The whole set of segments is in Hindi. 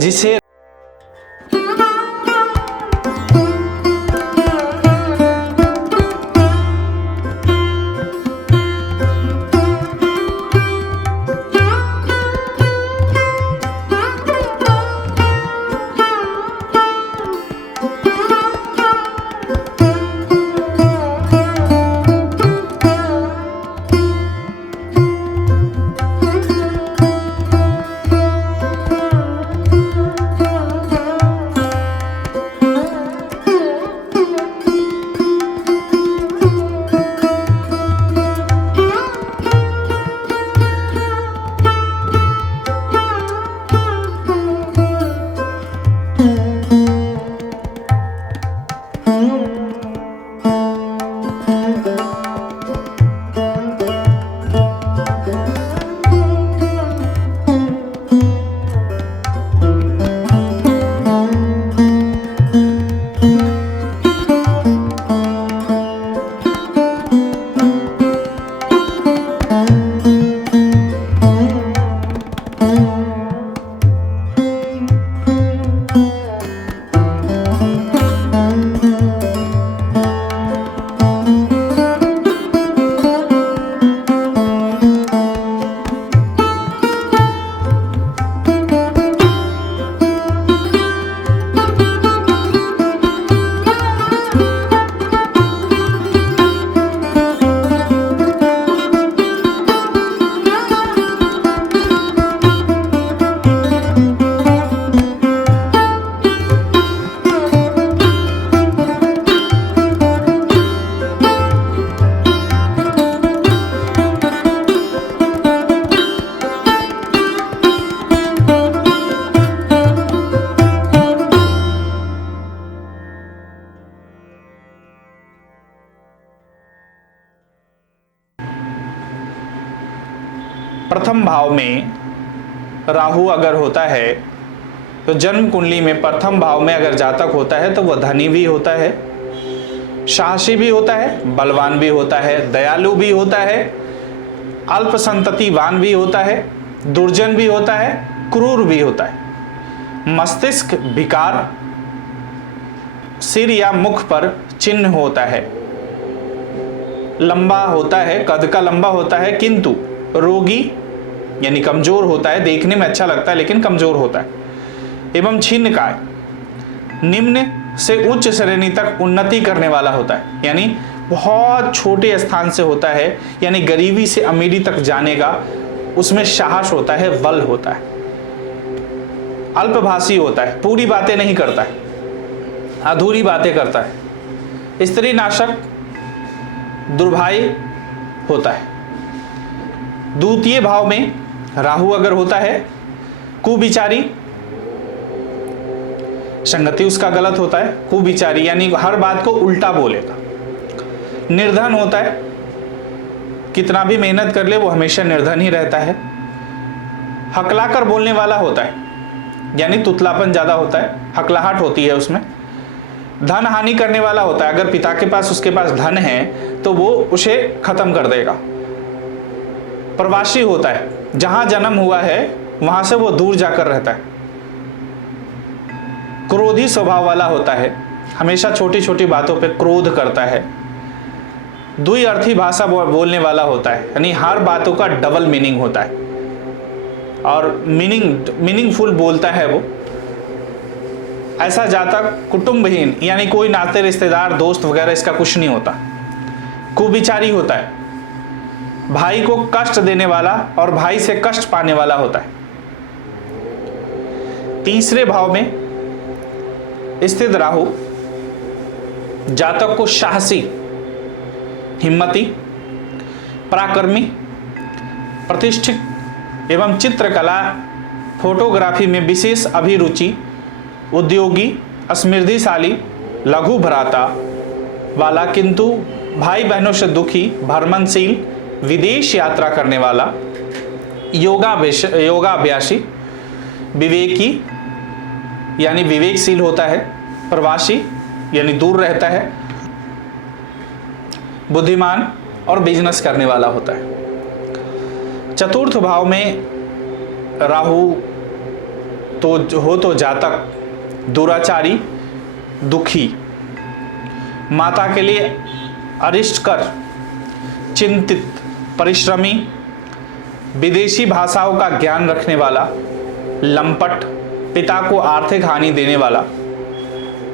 जिसे प्रथम भाव में राहु अगर होता है तो जन्म कुंडली में प्रथम भाव में अगर जातक होता है तो वह धनी भी होता है, साहसी भी होता है, बलवान भी होता है, दयालु भी होता है, अल्प संततिवान भी होता है, दुर्जन भी होता है, क्रूर भी होता है। मस्तिष्क विकार, सिर या मुख पर चिन्ह होता है, लंबा होता है, कद का लंबा होता है किंतु रोगी यानी कमजोर होता है, देखने में अच्छा लगता है लेकिन कमजोर होता है, एवं छिन्नकाय, निम्न से उच्च श्रेणी तक उन्नति करने वाला होता है, यानी बहुत छोटे स्थान से होता है, यानी गरीबी से अमीरी तक जाने का उसमें साहस होता है, बल होता है। अल्पभाषी होता है, पूरी बातें नहीं करता है, अधूरी बातें करता है। स्त्री नाशक, दुर्भाई होता है। द्वितीय भाव में राहु अगर होता है, कुविचारी, संगति उसका गलत होता है, कुविचारी यानी हर बात को उल्टा बोलेगा। निर्धन होता है, कितना भी मेहनत कर ले वो हमेशा निर्धन ही रहता है। हकलाकर बोलने वाला होता है, यानी तुतलापन ज्यादा होता है, हकलाहट होती है उसमें। धन हानि करने वाला होता है, अगर पिता के पास उसके पास धन है तो वो उसे खत्म कर देगा। प्रवासी होता है, जहां जन्म हुआ है वहां से वो दूर जाकर रहता है। क्रोधी स्वभाव वाला होता है, हमेशा छोटी छोटी बातों पे क्रोध करता है। द्विअर्थी भाषा बोलने वाला होता है, यानी हर बातों का डबल मीनिंग होता है और मीनिंगफुल बोलता है वो। ऐसा जातक कुटुंबहीन, यानी कोई नाते रिश्तेदार दोस्त वगैरह इसका कुछ नहीं होता। कुविचारी होता है, भाई को कष्ट देने वाला और भाई से कष्ट पाने वाला होता है। तीसरे भाव में स्थित राहु जातक को साहसी, हिम्मती, पराक्रमी, प्रतिष्ठित एवं चित्रकला, फोटोग्राफी में विशेष अभिरुचि, उद्योगी, समृद्धिशाली, लघु भ्राता वाला किंतु भाई बहनों से दुखी, भ्रमणशील, विदेश यात्रा करने वाला, योगाभ्यासी, विवेकी यानी विवेकशील होता है, प्रवासी यानी दूर रहता है, बुद्धिमान और बिजनेस करने वाला होता है। चतुर्थ भाव में राहु तो जातक दुराचारी, दुखी, माता के लिए अरिष्टकर, चिंतित, परिश्रमी, विदेशी भाषाओं का ज्ञान रखने वाला, लंपट, पिता को आर्थिक हानि देने वाला,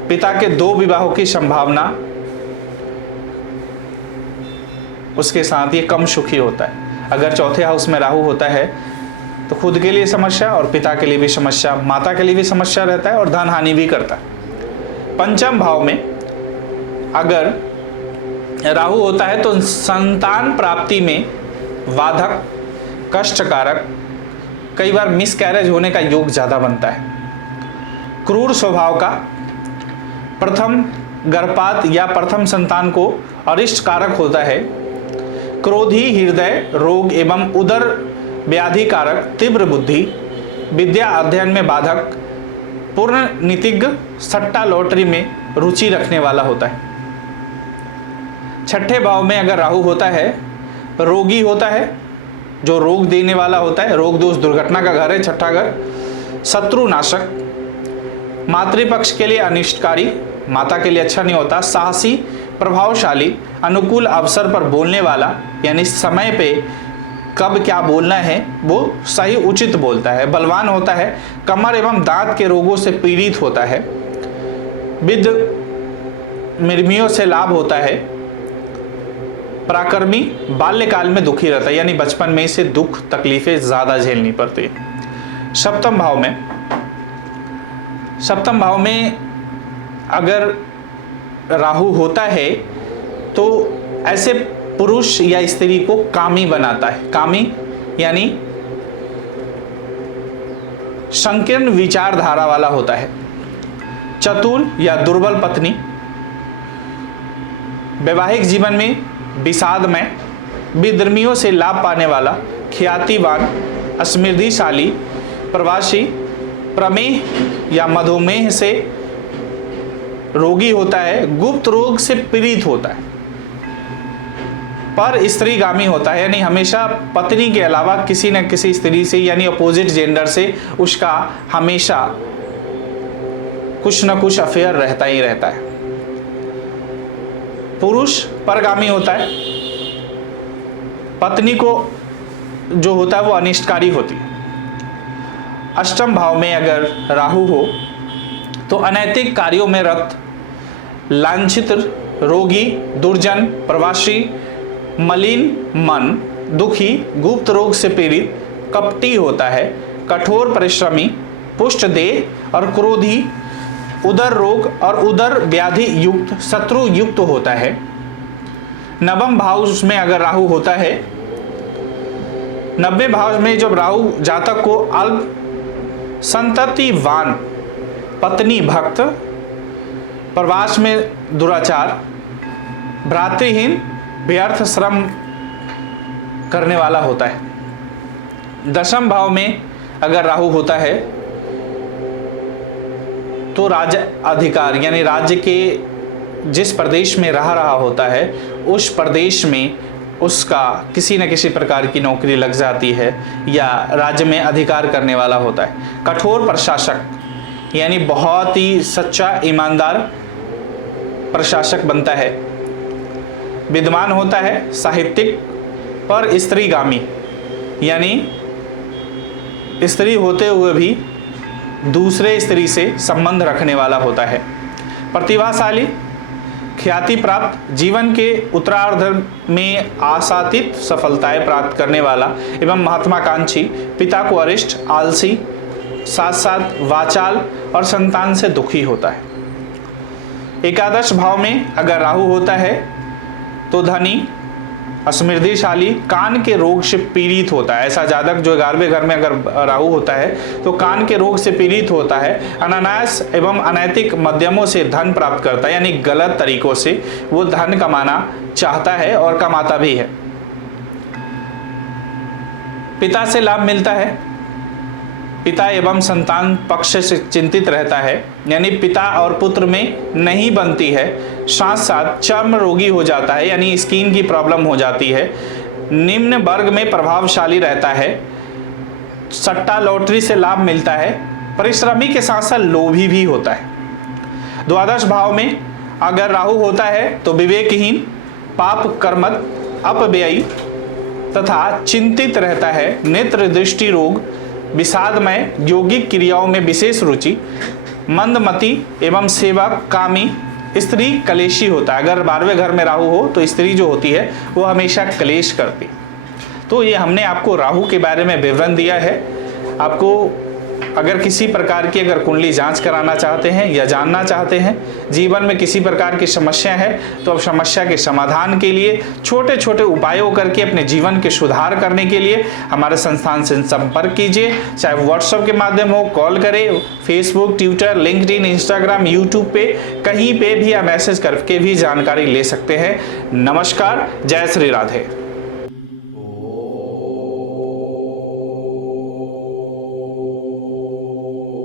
पिता के 2 विवाहों की संभावना, उसके साथ ये कम सुखी होता है। अगर चौथे हाउस में राहु होता है तो खुद के लिए समस्या और पिता के लिए भी समस्या, माता के लिए भी समस्या रहता है और धन हानि भी करता है। पंचम भाव में अगर राहु होता है तो संतान प्राप्ति में बाधक, कष्टकारक, कई बार मिसकैरेज होने का योग ज्यादा बनता है। क्रूर स्वभाव का, प्रथम गर्भपात या प्रथम संतान को अरिष्ट कारक होता है। क्रोधी, हृदय रोग एवं उदर व्याधि कारक, तीव्र बुद्धि, विद्या अध्ययन में बाधक, पूर्ण नीतिज्ञ, सट्टा लॉटरी में रुचि रखने वाला होता है। छठे भाव में अगर राहु होता है, रोगी होता है, जो रोग देने वाला होता है, रोग दोष दुर्घटना का घर है छठा घर। शत्रुनाशक, मातृपक्ष के लिए अनिष्टकारी, माता के लिए अच्छा नहीं होता। साहसी, प्रभावशाली, अनुकूल अवसर पर बोलने वाला, यानी समय पे कब क्या बोलना है वो सही उचित बोलता है। बलवान होता है, कमर एवं दांत के रोगों से पीड़ित होता है। विद्ध मिर्मियों से लाभ होता है। पराक्रमी, बाल्यकाल में दुखी रहता है, यानी बचपन में से दुख तकलीफें ज्यादा झेलनी पड़ती है। सप्तम भाव में अगर राहु होता है तो ऐसे पुरुष या स्त्री को कामी बनाता है। कामी यानी संकीर्ण विचारधारा वाला होता है। चतुर या दुर्बल पत्नी, वैवाहिक जीवन में विषादमय, विधर्मियों से लाभ पाने वाला, ख्यातिवान, समृद्धिशाली, प्रवासी, प्रमेह या मधुमेह से रोगी होता है, गुप्त रोग से पीड़ित होता है, पर स्त्रीगामी होता है, यानी हमेशा पत्नी के अलावा किसी न किसी स्त्री से यानी अपोजिट जेंडर से उसका हमेशा कुछ न कुछ अफेयर रहता ही रहता है। पुरुष परगामी होता है, पत्नी को जो होता है वो अनिष्टकारी होती है। अष्टम भाव में अगर राहु हो तो अनैतिक कार्यों में रत, लांछित, रोगी, दुर्जन, प्रवासी, मलिन मन, दुखी, गुप्त रोग से पीड़ित, कपटी होता है, कठोर परिश्रमी, पुष्ट देह और क्रोधी, उदर रोग और उदर व्याधि युक्त, शत्रु युक्त होता है। नवम भाव में अगर राहु होता है, 90 भाव में जब राहु जातक को अल्प संततिवान, पत्नी भक्त, प्रवास में दुराचार, भ्रातृहीन, व्यर्थ श्रम करने वाला होता है। दशम भाव में अगर राहु होता है तो राज्य अधिकार यानी राज्य के जिस प्रदेश में रहा होता है उस प्रदेश में उसका किसी न किसी प्रकार की नौकरी लग जाती है या राज्य में अधिकार करने वाला होता है। कठोर प्रशासक यानी बहुत ही सच्चा ईमानदार प्रशासक बनता है। विद्वान होता है, साहित्यिक और स्त्रीगामी यानी स्त्री होते हुए भी दूसरे स्त्री से संबंध रखने वाला होता है। प्रतिभाशाली, ख्याति प्राप्त, जीवन के उत्तरार्ध में आशातीत सफलताएं प्राप्त करने वाला एवं महत्वाकांक्षी, पिता को अरिष्ट, आलसी, साथ साथ वाचाल और संतान से दुखी होता है। एकादश भाव में अगर राहु होता है तो धनी, असमृद्धिशाली, कान के रोग से पीड़ित होता है। ऐसा जातक जो 11वें घर में अगर राहु होता है तो कान के रोग से पीड़ित होता है। अनायास एवं अनैतिक माध्यमों से धन प्राप्त करता है यानी गलत तरीकों से वो धन कमाना चाहता है और कमाता भी है। पिता से लाभ मिलता है, पिता एवं संतान पक्ष से चिंतित रहता है यानी पिता और पुत्र में नहीं बनती है। साथ साथ चर्म रोगी हो जाता है यानी स्किन की प्रॉब्लम हो जाती है। निम्न वर्ग में प्रभावशाली रहता है। सट्टा लॉटरी से लाभ मिलता है। परिश्रमी के साथ साथ लोभी भी होता है। द्वादश भाव में अगर राहु होता है तो विवेकहीन, पाप कर्मठ, अपव्ययी तथा चिंतित रहता है, नेत्र दृष्टि रोग, विषादमय, यौगिक क्रियाओं में विशेष रुचि, मंदमती एवं सेवा कामी, स्त्री कलेशी होता है। अगर 12वें घर में राहु हो तो स्त्री जो होती है वो हमेशा कलेश करती। तो ये हमने आपको राहु के बारे में विवरण दिया है। आपको अगर किसी प्रकार की अगर कुंडली जांच कराना चाहते हैं या जानना चाहते हैं, जीवन में किसी प्रकार की समस्या है, तो अब समस्या के समाधान के लिए छोटे छोटे उपायों करके अपने जीवन के सुधार करने के लिए हमारे संस्थान से संपर्क कीजिए। चाहे व्हाट्सएप के माध्यम हो, कॉल करें, Facebook, Twitter, LinkedIn, Instagram, YouTube पे कहीं पे भी आप मैसेज करके भी जानकारी ले सकते हैं। नमस्कार, जय श्री राधे।